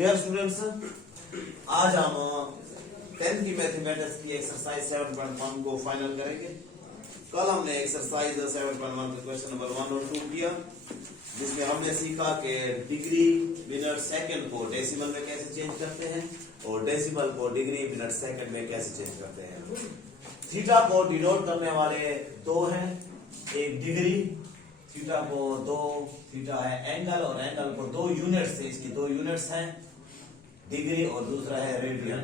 Dear students, आज हम 10th की मैथमेटिक्स की एक्सरसाइज 7.1 को फाइनल करेंगे। कल हमने एक्सरसाइज 7.1 का क्वेश्चन नंबर 1 और 2 किया, जिसमें हमने सीखा कि डिग्री मिनट सेकंड को डेसिमल में कैसे चेंज करते हैं और डेसिमल को डिग्री मिनट सेकंड में कैसे चेंज करते हैं। थीटा को डिनोट करने वाले दो हैं, एक डिग्री, थीटा को दो, थीटा है एंगल और एंगल को दो यूनिट्स से, इसकी दो यूनिट्स हैं डिग्री और दूसरा है रेडियन।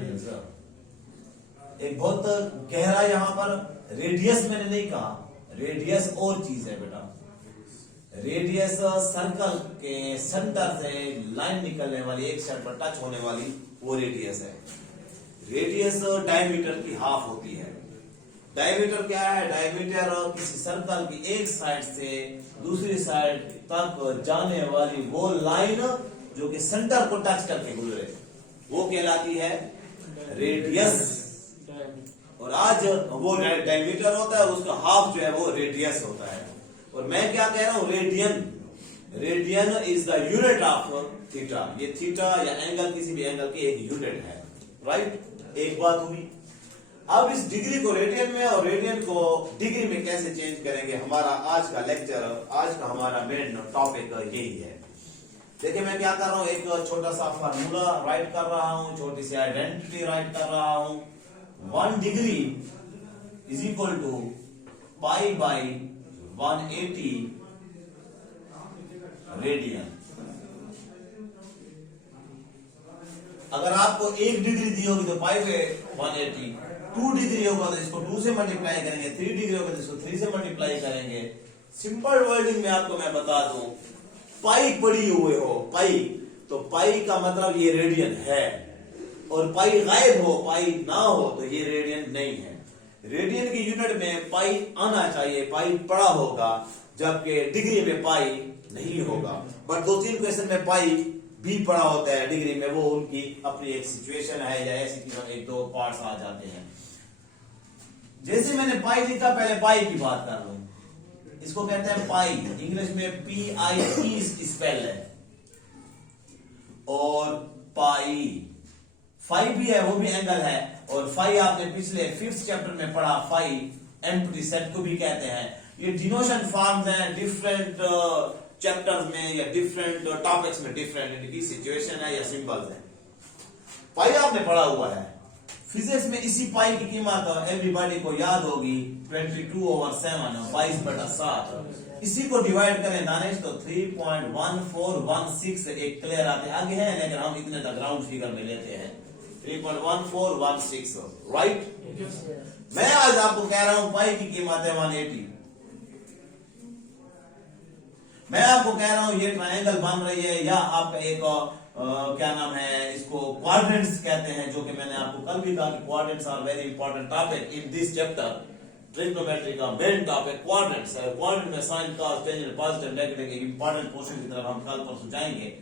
एक बहुत गहरा यहां पर रेडियस मैंने नहीं कहा, रेडियस और चीज है बेटा। रेडियस सर्कल के सेंटर से लाइन निकलने वाली, एक साइड पर टच होने वाली, वो रेडियस है। रेडियस डायमीटर की हाफ होती है। डायमीटर क्या है? डायमीटर किसी सर्कल की एक साइड से दूसरी साइड तक जाने वाली वो लाइन जो कि सेंटर को टच करके गुजरे, वो कहलाती है रेडियस। और आज वो डायमीटर होता है, उसका हाफ जो है वो रेडियस होता है। और मैं क्या कह रहा हूं? Radian. Radian is the unit of theta. ये थीटा या एंगल किसी भी एंगल की एक यूनिट है, राइट? एक बात हुई। अब इस डिग्री को रेडियन में और रेडियन को डिग्री में कैसे चेंज करेंगे, हमारा आज का लेक्चर, आज का हमारा मेन टॉपिक यही है। देखिए मैं क्या कर रहा हूं, एक छोटा सा फार्मूला राइट कर रहा हूं, छोटी सी आइडेंटिटी राइट कर रहा हूं। 1 degree is equal to pi by 180 radian. अगर आपको 1 डिग्री दी होगी तो पाई बाई 180, 2 डिग्री होगा तो इसको 2 से मल्टीप्लाई करेंगे, 3 डिग्री होगा तो इसको 3 से मल्टीप्लाई करेंगे। सिंपल वर्डिंग में आपको मैं बता दूं, पाई पड़ी हुए हो, पाई, तो पाई का मतलब ये रेडियन है, और पाई गायब हो, पाई ना हो तो ये रेडियन नहीं है। रेडियन की यूनिट में पाई आना चाहिए, पाई पड़ा होगा, जबकि डिग्री में पाई नहीं होगा। बट 2-3 क्वेश्चन में पाई भी पड़ा होता है डिग्री में, वो उनकी अपनी एक सिचुएशन है या ऐसी एक दो पार्ट्स आ जाते हैं। जैसे मैंने पाई लिखा, पहले पाई की बात कर लूं। इसको कहते हैं पाई, इंग्लिश में PI स्पेल है। और पाई, फाई भी है, वो भी एंगल है। और फाई आपने पिछले 5th चैप्टर में पढ़ा, फाई एम्प्टी सेट को भी कहते हैं। ये डिनोशन फॉर्म्स हैं, डिफरेंट चैप्टर्स में या डिफरेंट टॉपिक्स में डिफरेंट इनकी सिचुएशन है या सिंबल्स है। पाई आपने पढ़ा हुआ है फिजिक्स में। इसी पाई की कीमत एवरीबॉडी को याद होगी, 22/7, 22/7। इसी को डिवाइड करें दानिश तो 3.1416 एक क्लियर आते आगे है, लेकिन हम इतने तक राउंड फिगर में लेते हैं, 3.1416, राइट? मैं आज आपको कह रहा हूं पाई की कीमत है 180। मैं आपको कह रहा हूं ये ट्रायंगल बन रही है, या आपका एक क्या नाम है, इसको क्वाड्रेंट्स कहते हैं, जो कि मैंने आपको कल भी कहा कि quadrants are very important topic in this chapter. Trigonometry का मेन टॉपिक क्वाड्रेंट्स है। क्वाड्रेंट में sine, cos, tangent, positive, negative एक इंपॉर्टेंट पोर्शन की तरफ हम कल परसों जाएंगे।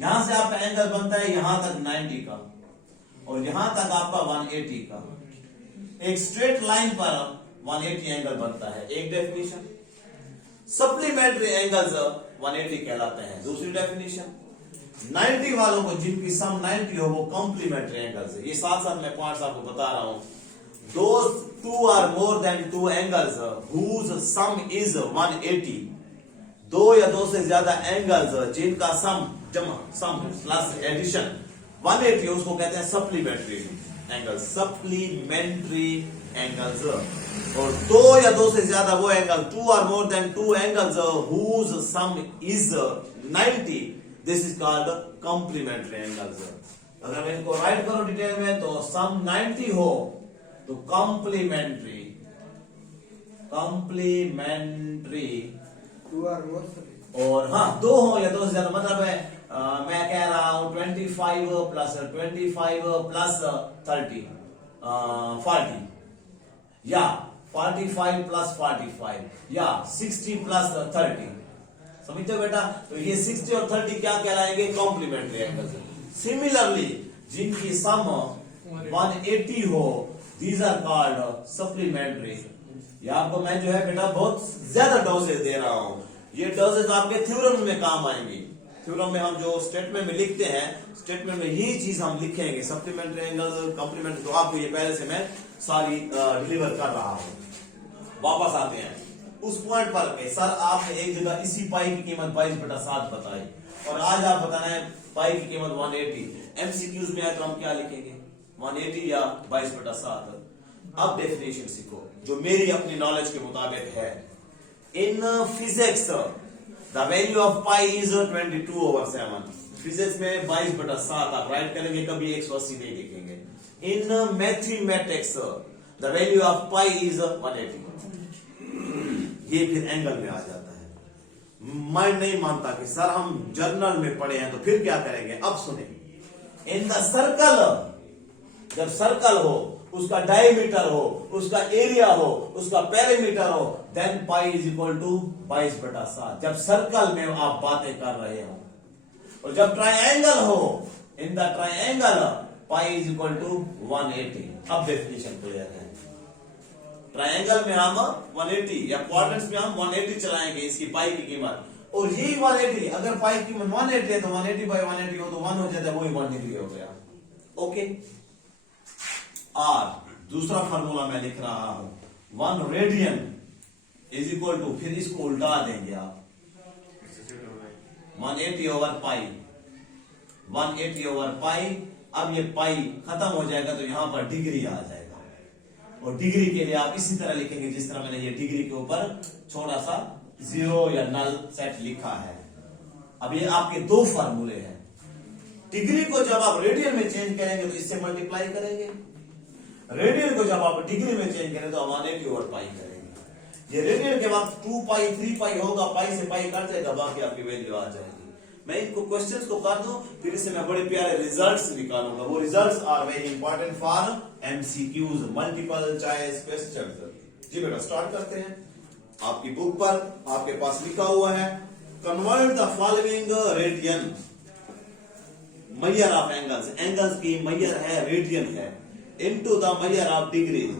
यहां से आपका एंगल बनता है यहां तक 90 का, और यहां तक आपका 180 का। एक स्ट्रेट लाइन पर 180 एंगल बनता है, एक डेफिनेशन। सप्लीमेंट्री एंगल्स 180 कहलाते हैं, दूसरी डेफिनेशन। 90 वालों को, जिनकी सम 90 हो, वो कॉम्प्लीमेंट्री एंगल्स है। ये साथ साथ मैं पॉइंट्स आपको बता रहा हूं। Those 2 or more than 2 angles whose sum is 180, दो या दो से ज्यादा एंगल्स जिनका सम प्लस एडिशन 180, उसको कहते हैं सप्लीमेंट्री एंगल्स, सप्लीमेंट्री एंगल्स। और दो या दो से ज्यादा वो angle, 2 or more than 2 angles whose sum is 90, this is called complementary angles. अगर मैं इनको राइट करूं डिटेल में, तो सम 90 हो तो कॉम्प्लीमेंट्री 2 और more, और हाँ 2 हो या 2 से ज्यादा, मतलब है मैं कह रहा हूं 25 प्लस 25 प्लस 30 40, या 45 प्लस 45, या 60 प्लस 30। समझते हो बेटा? तो ये 60 और 30 क्या कहलाएंगे? Complementary angles. सिमिलरली जिनकी सम 180 हो, दीज आर कॉल्ड सप्लीमेंट्री। ये आपको मैं जो है बेटा बहुत ज्यादा डोजेज दे रहा हूं, ये डोजेज आपके थ्योरम में काम आएंगी। थ्योरम में हम जो स्टेटमेंट में लिखते हैं, स्टेटमेंट में यही चीज हम लिखेंगे, सप्लीमेंट्री एंगल, कॉम्प्लीमेंट्री, तो आपको ये पहले से मैं सारी डिलीवर कर रहा हूं। वापस आते हैं उस पॉइंट पर के सर आपने एक जगह इसी पाई की कीमत 22/7 बताई और आज आप बताना है पाई की कीमत 180। एमसीक्यूज में है तो हम क्या लिखेंगे, 180 या 22/7। अब डेफिनेशन सीखो जो मेरी अपनी नॉलेज के मुताबिक है। In physics the value of pi is 22/7। Physics में 22/7 आप राइट करेंगे, कभी 180 नहीं लिखेंगे। In mathematics the value of pi is 180। ये फिर एंगल में आ जाता है। मैं नहीं मानता कि सर हम जर्नल में पढ़े हैं तो फिर क्या करेंगे। अब सुने, इन द सर्कल, जब सर्कल हो, उसका डायमीटर हो, उसका एरिया हो, उसका पेरीमीटर हो, then pi is equal to 22/7। जब सर्कल में आप बातें कर रहे हो, और जब ट्राइंगल हो, in the triangle pi is equal to 180। अब डेफिनेशन क्लियर है। ट्राइंगल में हम 180 या क्वाड्रेंट्स में हम 180 चलाएंगे इसकी पाई की कीमत, और यही 180 अगर पाई की कीमत 180 है तो 180/180 हो तो 1 हो जाता है, वही 1 डिग्री हो गया। ओके, और दूसरा फार्मूला मैं लिख रहा हूं, 1 रेडियन इज इक्वल टू, फिर इसको उल्टा देंगे आप, 180/पाई, 180/पाई। अब ये पाई खत्म हो जाएगा तो यहां पर डिग्री आ जाएगा, और डिग्री के लिए आप इसी तरह लिखेंगे जिस तरह मैंने ये डिग्री के ऊपर छोटा सा 0 या नल सेट लिखा है। अब ये आपके दो फार्मूले हैं। डिग्री को जब आप रेडियन में चेंज करेंगे तो इससे मल्टीप्लाई करेंगे, रेडियन को जब आप डिग्री में चेंज करें तो 180/पाई करेंगे। ये रेडियन के बाद 2 पाई 3 पाई होगा, पाई से पाई कट जाएगा, बाकी आपकी वैल्यू आ जाएगी। मैं इनको क्वेश्चंस को कर दूं, फिर इससे मैं बड़े प्यारे रिजल्ट्स निकालूंगा। वो results are very important for MCQs, multiple choice questions. जी बेटा स्टार्ट करते हैं। आपकी बुक पर आपके पास लिखा हुआ है, convert the following radian, measure of angles, angles की मेजर है रेडियन है, into the measure of degrees,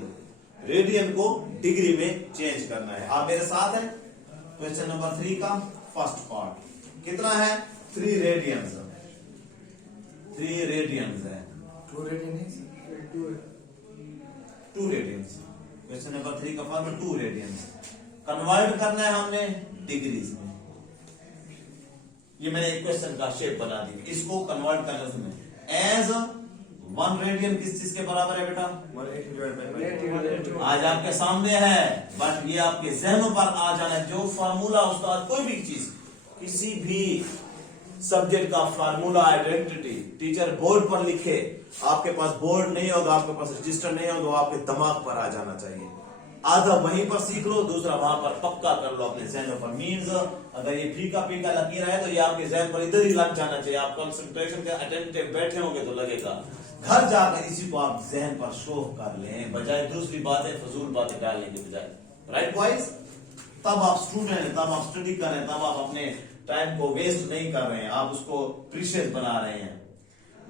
radian को डिग्री में चेंज करना है। आप मेरे साथ हैं। क्वेश्चन नंबर 3 का फर्स्ट पार्ट कितना है, 3 रेडियंस, 3 रेडियंस है, 2 रेडियन है, 2 रेडियंस। क्वेश्चन नंबर 3 का फॉर्मूला 2 रेडियंस कन्वर्ट करना है हमने डिग्रीज में। ये मैंने एक क्वेश्चन का शेप बना दी, इसको कन्वर्ट करना उसमें एज 1 रेडियन किस चीज के बराबर है बेटा, 180/180। आज आपके सामने है, बट ये आपके जहनों पर आ जाना है। जो फार्मूला उस्ताद कोई भी चीज, किसी भी सब्जेक्ट का फार्मूला, आइडेंटिटी टीचर बोर्ड पर लिखे, आपके पास बोर्ड नहीं होगा, आपके पास रजिस्टर नहीं होगा, आपके दिमाग पर आ जाना चाहिए। आधा वहीं पर सीख लो, दूसरा वहां पर पक्का कर लो अपने जहनों पर। मीन्स अगर ये फीका फीका लकीर है तो ये आपके जहन पर इधर ही लग जाना चाहिए। आप कंसंट्रेशन के अटेंटिव बैठे होंगे तो लगेगा। घर जाकर इसी को आप जहन पर शो कर लें, बजाय दूसरी बातें, फजूल बातें डालने के बजाय। राइट बॉयज, तब आप स्टूडेंट हैं, तब आप स्टडी कर रहे हैं, तब आप अपने टाइम को वेस्ट नहीं कर रहे हैं, आप उसको प्रीशियस बना रहे हैं।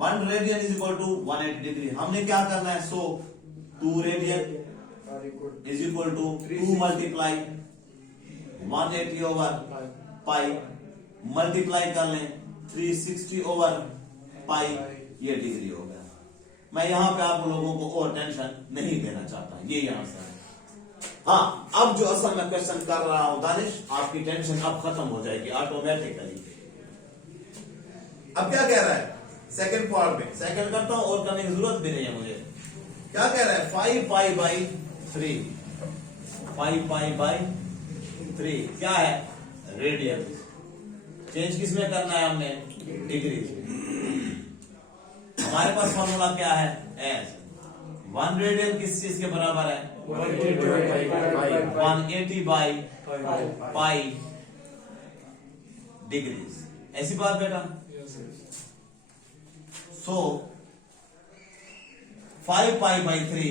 1 radian is equal to 180 degree. हमने क्या करना है, so 2 radian is equal to 2 multiply 180/पाई, मल्टीप्लाई कर लें 360/पाई, ये डिग्री हो गया। मैं यहां पे आप लोगों को और टेंशन नहीं देना चाहता, ये यहां से है। हाँ, अब जो असल में क्वेश्चन कर रहा हूं दानिश, आपकी टेंशन अब खत्म हो जाएगी ऑटोमेटिकली। अब क्या कह रहा है सेकंड पार्ट में, सेकंड करता हूं और करने की जरूरत भी नहीं है मुझे। क्या कह रहा है, 5π/3, 5π/3 क्या है, रेडियन। चेंज किस में करना है हमने, डिग्री। हमारे पास फॉर्मूला क्या है, एज 1 रेडियन किस चीज के बराबर है, 180/पाई डिग्रीज। ऐसी बात बेटा। सो 5π/3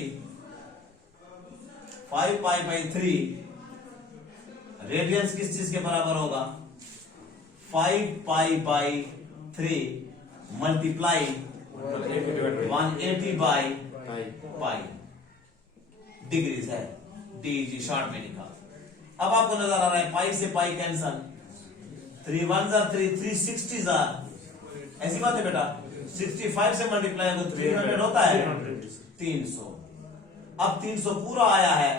रेडियंस किस चीज के बराबर होगा, 5π/3 मल्टीप्लाई 180/पाई डिग्रीज है, DG शॉर्ट में निकाल। अब आपको नजर आ रहा है पाई से पाई कैंसल, 3 1 3 360 ऐसी बात है बेटा। 65 से मल्टीप्लाई तो 300 होता है 300। अब 300 पूरा आया है,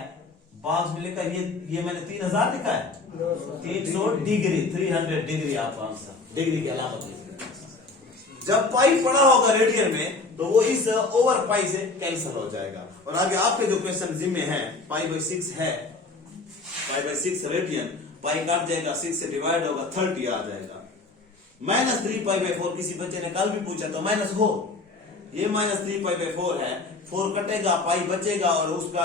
बॉक्स में लिखा ये मैंने 3000 लिखा है 300 डिग्री 300 डिग्री आपका आंसर, डिग्री की अलामत लिखी। जब पाई पड़ा होगा रेडियन में तो वो इस ओवर पाई से कैंसिल हो जाएगा। और आगे आपके जो क्वेश्चन जिम्मे हैं, पाई बाई 6 है, पाई बाई 6 रेडियन, पाई काट जाएगा 6 से डिवाइड होगा 30 आ जाएगा। -3 पाई बाई 4 किसी बच्चे ने कल भी पूछा तो माइनस हो, ये -3 पाई बाई 4 है, 4 कटेगा पाई बचेगा और उसका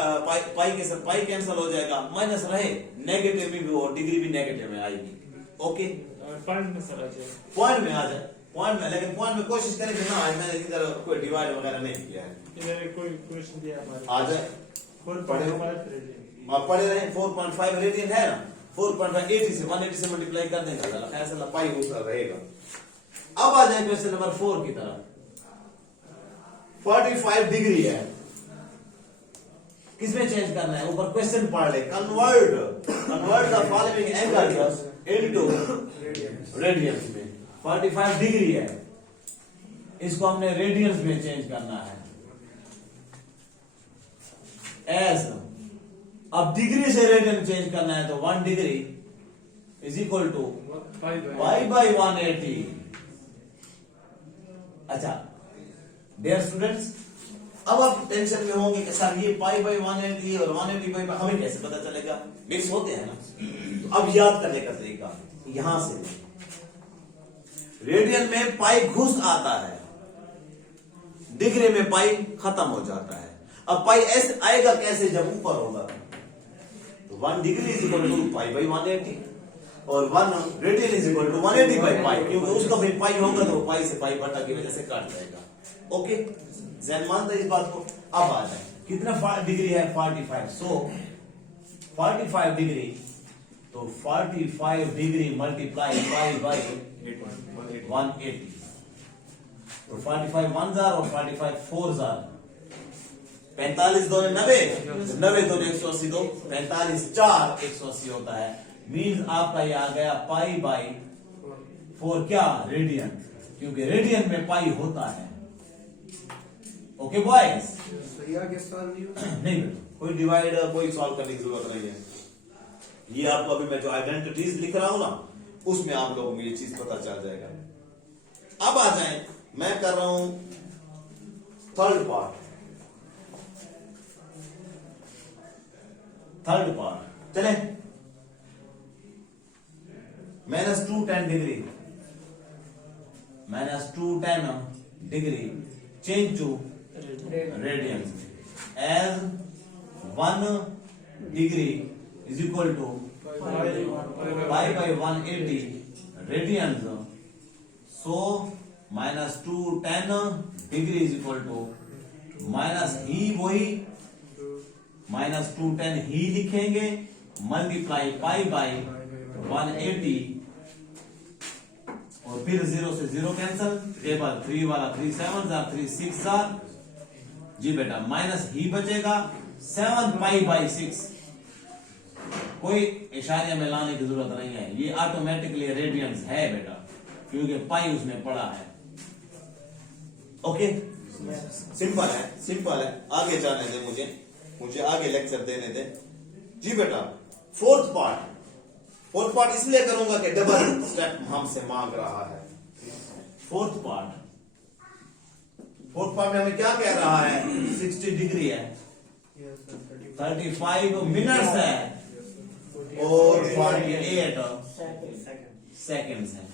पाई के साथ पाई कैंसिल हो जाएगा, माइनस रहे, नेगेटिव में भी हो, डिग्री भी नेगेटिव में आएगी। ओके पॉइंट में सर आ जाए, पॉइंट में आ जाए, पॉइंट में, लेकिन पॉइंट में कोशिश करेंगे ना, आज मैंने इधर कोई डिवाइड वगैरह नहीं किया है। इधर कोई क्वेश्चन दिया हमारे आ जाए आप पढ़े रहे 4.5 रेडियन है ना, 4.5 80 से 180 से मल्टीप्लाई कर देंगे, ऐसा पाई ऊपर रहेगा। अब आ जाए क्वेश्चन नंबर 4 की तरफ। 45 डिग्री है, किसमें चेंज करना है, ऊपर क्वेश्चन पढ़ ले, convert the following angle into radiance में। 45 डिग्री है, इसको हमने रेडियंस में चेंज करना है एज, अब डिग्री से रेडियन चेंज करना है तो 1 degree is equal to pi by 180। अच्छा डियर स्टूडेंट्स, अब आप टेंशन में होंगे कि सर ये पाई बाई 180 और 180 बाई हमें कैसे पता चलेगा, मिक्स होते हैं ना। तो अब याद करने का तरीका यहां से, रेडियन में पाई घुस आता है, डिग्री में पाई खत्म हो जाता है। अब पाई ऐसे आएगा कैसे, जब ऊपर होगा तो 1 degree is equal to pi by 180 और 1 radian is equal to 180 by pi, क्योंकि उसका फिर पाई होगा तो पाई से पाई बटा की वजह से काट जाएगा। ओके जैन मानते इस बात को। अब आ जाए कितना डिग्री है 45, सो 45 डिग्री, तो 45 डिग्री मल्टीप्लाई पाई बाई 180, तो 45 1 जार और 45 4 जार, 45 2 90, 90 2 180, 2 45 4 180 होता है। मीन्स आपका ये आ गया पाई बाई 4 क्या रेडियन, क्योंकि रेडियन में पाई होता है। ओके बॉयज, नहीं कोई डिवाइड कोई सॉल्व करने की जरूरत नहीं है। ये आपको अभी मैं जो आइडेंटिटीज लिख रहा हूं ना, उसमें आप लोगों को ये चीज पता चल जाएगा। अब आ जाए, मैं कर रहा हूं थर्ड पार्ट, चले -2 10 degree, -2 10 degree change to radians as 1 degree is equal to pi by 180 radians, so -2 10 degree is equal to minus ही वही -2 10 ही लिखेंगे, मल्टीप्लाई पाई बाई 180 और फिर 0 से 0 कैंसल, टेबल 3 वाला 3 7 जार 3 6 जार, जी बेटा माइनस ही बचेगा 7 पाई बाई 6, कोई इशारिया में लाने की जरूरत नहीं है, ये ऑटोमेटिकली रेडियंस है बेटा, क्योंकि पाई उसमें पड़ा है। ओके सिंपल है, सिंपल है, आगे जाने दे, मुझे आगे लेक्चर देने दे। जी बेटा फोर्थ पार्ट इसलिए करूंगा कि डबल स्टेप हमसे मांग रहा है। फोर्थ पार्ट में हमें क्या कह रहा है, 60 डिग्री है, 35 मिनट्स है और 48 सेकेंड्स है।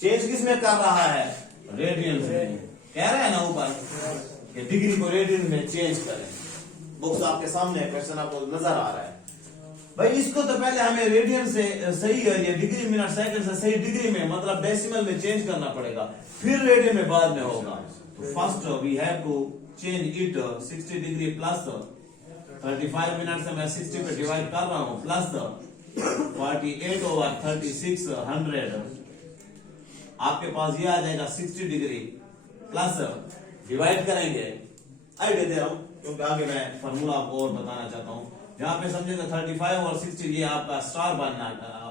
चेंज किसमें कर रहा है, रेडियंस में। कह रहे हैं ना ऊपर कि डिग्री को रेडियन में चेंज करें, बुक्स आपके सामने है, क्वेश्चन आपको नजर आ रहा है। भाई इसको तो पहले हमें रेडियन से सही है, ये डिग्री मिनट सेकंड से सही डिग्री में मतलब डेसिमल में चेंज करना पड़ेगा, फिर रेडियन में बाद में होगा। तो first we have to change it 60 degree plus 35 minute से मैं 60 पे डिवाइड कर रहा हूं, प्लस 48 ओवर 36 100, आपके पास ये आ जाएगा 60 डिग्री प्लस डिवाइड करेंगे, आइडिया दे रहा हूं क्योंकि आगे मैं फॉर्मूला आपको और बताना चाहता हूं। यहाँ पे समझे तो 35 और 60 ये आपका स्टार बनना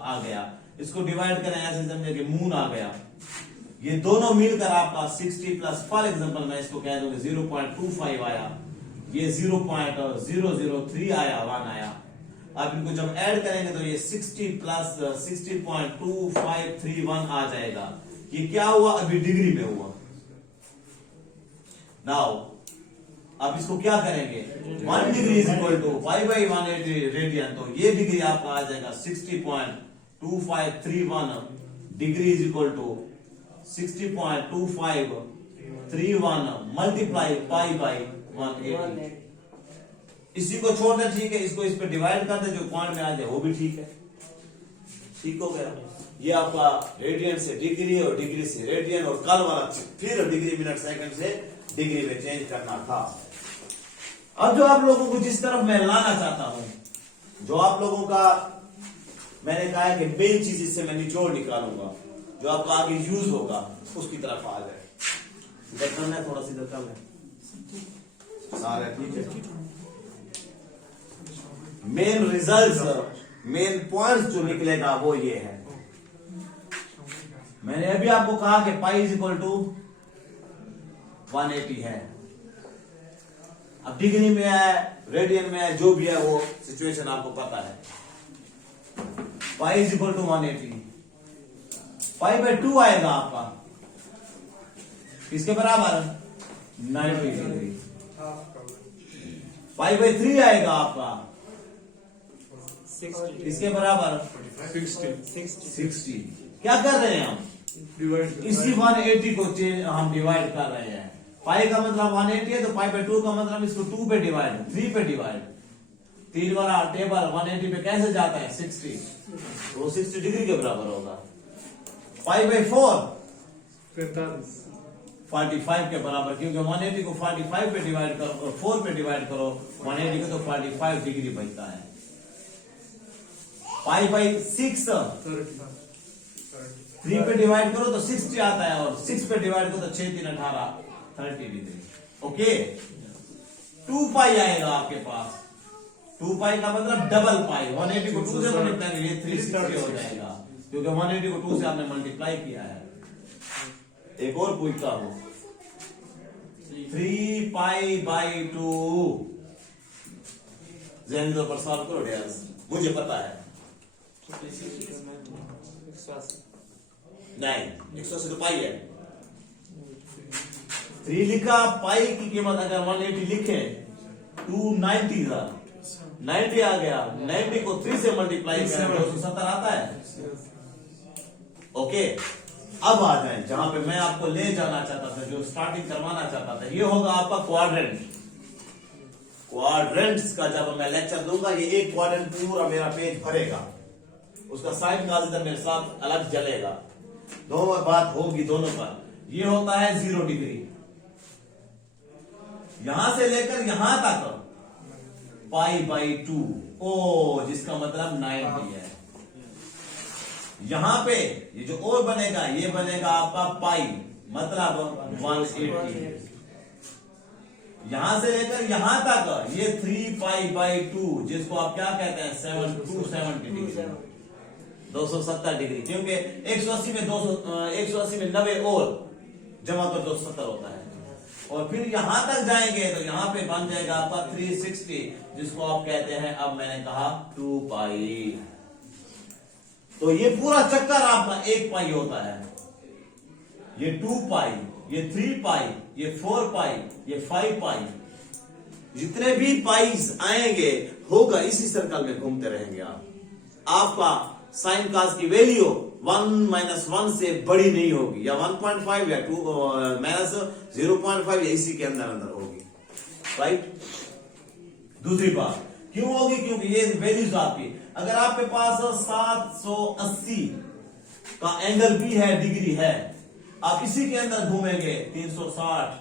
आ गया। इसको डिवाइड करें ऐसे समझे कि मून आ गया। ये दोनों मिलकर आपका 60 प्लस फॉर एग्जांपल मैं इसको कह दूंगा 0.25 आया, ये 0.003 आया, 1 आया। अब इनको जब ऐड करेंगे तो ये 60 प्लस 60.2531 आ जाएगा। ये क्या हुआ? अभी डिग्री में हुआ। नाउ अब इसको क्या करेंगे? 1 degree is equal to 5/180 radian, तो ये डिग्री आपका आ जाएगा 60.2531 degree is equal to 60.2531 multiply pi by 180। इसी को छोड़ दें, ठीक है, इसको इस पे डिवाइड कर दे, जो पॉइंट में आ जाए वो भी ठीक है। ठीक हो गया। ये आपका रेडियन से डिग्री और डिग्री से रेडियन और कल वाला फिर डिग्री मिनट सेकंड से डिग्री में चेंज करना था। अब जो आप लोगों को जिस तरफ मैं लाना चाहता हूं, जो आप लोगों का मैंने कहा है कि मेन चीज इससे मैं निचोड़ निकालूंगा, जो आपका आगे यूज होगा उसकी तरफ आ जाए। इधर कम है, थोड़ा सा इधर कम है, सारे ठीक है। मेन रिजल्ट, मेन पॉइंट जो निकलेगा वो ये है। मैंने अभी आपको कहा कि पाई इज इक्वल टू 180 है। अब डिग्री में है, रेडियन में है, जो भी है वो सिचुएशन आपको पता है। पाई इज इक्वल टू 180, पाई/2 आएगा आपका किसके बराबर? 90 डिग्री। पाई/3 आएगा आपका 60 इसके बराबर 60। क्या कर रहे हैं हम? इसी 180 को हम डिवाइड कर रहे हैं। पाई का मतलब 180 है, तो पाई/2 का मतलब इसको 2 पे डिवाइड, 3 पे डिवाइड। 3 वाला टेबल 180 पे कैसे जाता है? 60, तो वो 60 डिग्री के बराबर होगा। पाई/4 45 के बराबर, क्योंकि 180 को 45 पे डिवाइड करो, 4 पे डिवाइड करो 180 को, तो 45 डिग्री बचता है। पाई/6 3 पे डिवाइड करो तो 60 आता है, और 6 पे डिवाइड करो तो 6 3 18 30 डिग्री। ओके, 2 पाई आएगा आपके पास। 2 पाई का मतलब डबल पाई। 180 को 2 से मल्टीप्लाई करिए 360 हो जाएगा, क्योंकि 180 को 2 से आपने मल्टीप्लाई किया है। एक और पूछता हूं, 3 पाई/2 जहन के ऊपर सॉल्व करो यार, मुझे पता है। नहीं, 180 तो पाई है। 3 लिखा, पाई की कीमत अगर 180 लिखे, 290 था, 90 आ गया। 90 को 3 से मल्टीप्लाई करें 270 आता है। ओके, अब आ जाए जहां पे मैं आपको ले जाना चाहता था, जो स्टार्टिंग करवाना चाहता था। ये होगा आपका क्वाड्रेंट। क्वाड्रेंट्स का जब मैं लेक्चर दूंगा, ये एक क्वाड्रेंट पूरा मेरा पेज भरेगा, उसका साइन का इधर मेरे साथ अलग जलेगा, दोनों बात होगी दोनों पर। ये होता है 0 डिग्री, यहां से लेकर यहां तक पाई/2, ओ जिसका मतलब 90 है। यहां पे ये जो और बनेगा, ये बनेगा आपका पाई, मतलब 180। यहां से लेकर यहां तक ये 3 पाई/2, जिसको आप क्या कहते हैं? 270 डिग्री, 270 डिग्री, क्योंकि 180 में 90 और जमा कर 270 होता है। और फिर यहां तक जाएंगे तो यहां पे बन जाएगा आपका 360, जिसको आप कहते हैं, अब मैंने कहा 2 पाई। तो ये पूरा चक्कर आपका 1 पाई होता है। ये 2 पाई, ये 3 पाई, ये 4 पाई, ये 5 पाई, जितने भी पाइज आएंगे होगा इसी सर्कल में घूमते रहेंगे आप। आपका साइन कास की वैल्यू 1 - 1 से बड़ी नहीं होगी, या 1.5 या 2 -0.5 या इसी के अंदर होगी। राइट। दूसरी बात क्यों होगी? क्योंकि ये वैल्यूज आपकी, अगर आपके पास 780 का एंगल भी है, डिग्री है, आप इसी के अंदर घूमेंगे 360,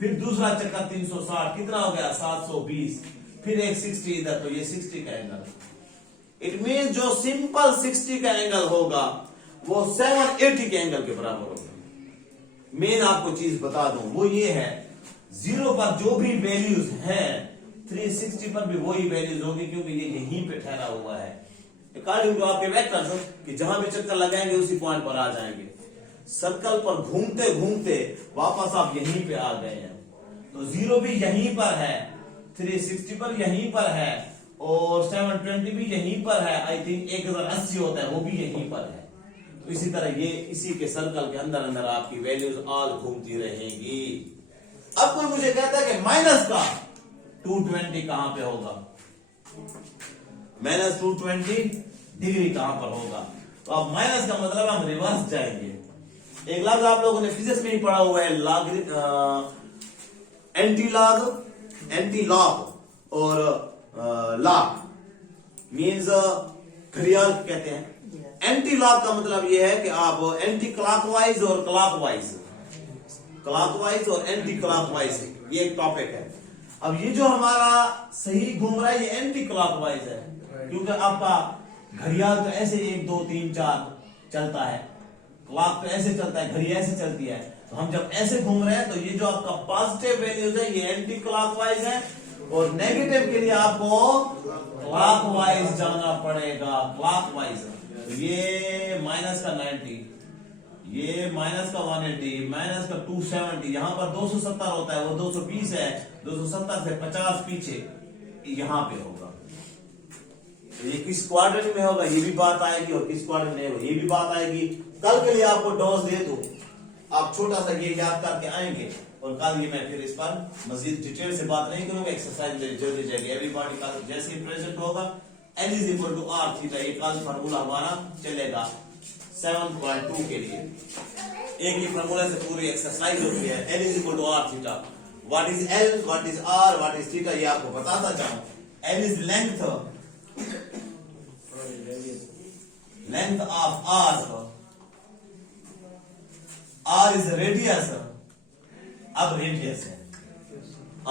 फिर दूसरा चक्कर 360, कितना हो गया? 720, फिर एक 60 इधर, तो ये 60 का एंगल। इट मीन जो सिंपल 60 का एंगल होगा वो 780 के एंगल के बराबर होगा। मेन आपको चीज बता दूं वो ये है, 0 पर जो भी वैल्यूज है 360 पर भी वही वैल्यूज होगी क्योंकि ये यहीं पे ठहरा हुआ है अकॉर्डिंग टू आपके वेक्टर्स कि जहां भी चक्कर लगाएंगे उसी पॉइंट पर आ जाएंगे। सर्कल पर घूमते घूमते वापस आप यहीं पे आ गए हैं, तो 0 भी यहीं पर है, 360 पर यहीं पर है और 720 भी यहीं पर है। आई थिंक 1080 होता है वो भी यहीं पर है। तो इसी तरह ये इसी के सर्कल के अंदर अंदर आपकी वैल्यूज ऑल घूमती रहेंगी। अब कोई मुझे कहता है कि माइनस का 220 कहां पे होगा, माइनस 220 डिग्री कहां पर होगा। तो अब माइनस का मतलब हम रिवर्स जाएंगे। एक लफ्ज आप लोगों ने फिजिक्स में ही पढ़ा हुआ है, लॉग, एंटी लॉग और लॉग मीन्स घड़ियाल कहते हैं। एंटी लॉग का मतलब यह है कि आप एंटी क्लॉकवाइज और क्लॉकवाइज, क्लॉकवाइज और एंटी क्लॉकवाइज, ये एक टॉपिक है। अब ये जो हमारा सही घूम रहा है ये एंटी क्लॉकवाइज है क्योंकि आपका घड़ियाल तो ऐसे 1 2 3 4 चलता है, क्लॉक तो ऐसे चलता है, घड़ी ऐसे चलती है। तो हम जब ऐसे घूम रहे हैं तो ये जो आपका पॉजिटिव वैल्यूज है ये एंटी क्लॉकवाइज है और नेगेटिव के लिए आपको क्लॉकवाइज जाना पड़ेगा, क्लॉकवाइज। तो ये माइनस का 90, ये माइनस का 180, माइनस का 270, यहां पर 270 होता है वो 220 है, 270 से 50 पीछे यहां पे होगा। तो ये किस क्वाड्रेंट में होगा ये भी बात आएगी और किस क्वाड्रेंट में होगा ये भी बात आएगी। कल के लिए आपको डोज दे दो, आप छोटा सा ये याद करके आएंगे और कल ये मैं फिर इस पर मजीद डिटेल से बात नहीं करूंगा, एक्सरसाइज मेरी जल्दी जाएगी। एवरीबॉडी का जैसे ही प्रेजेंट होगा L is equal to R theta, ये कल फार्मूला हमारा चलेगा 7.2 के लिए। एक ही फार्मूला से पूरी एक्सरसाइज होती है। L is equal to R theta, what is L, what is R, what is theta, ये आपको बताता जाऊं। L is length of R, R is radius, अब रेडियस है,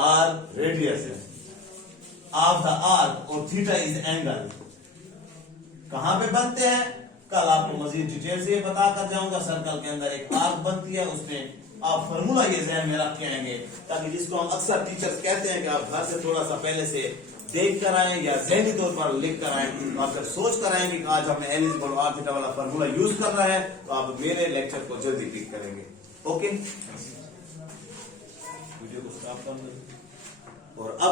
R रेडियस है ऑफ द आर्क और थीटा इज एंगल। कहां पे बनते हैं कल आपको मजीद डिटेल से ये बताकर जाऊंगा। सर्कल के अंदर एक आर्क बनती है, उसमें आप फॉर्मूला ये ध्यान में रख के आएंगे ताकि जिसको हम अक्सर टीचर्स कहते हैं कि आप घर से थोड़ा सा पहले से देख कर आए या ज़हनी तौर पर लिख कर आए, तो आप जब सोच कर आएंगे कि आज हमने L is equal to R theta वाला फॉर्मूला यूज कर रहा है तो आप मेरे लेक्चर को जल्दी पिक करेंगे। ओके, वीडियो को स्टॉप कर दो और अब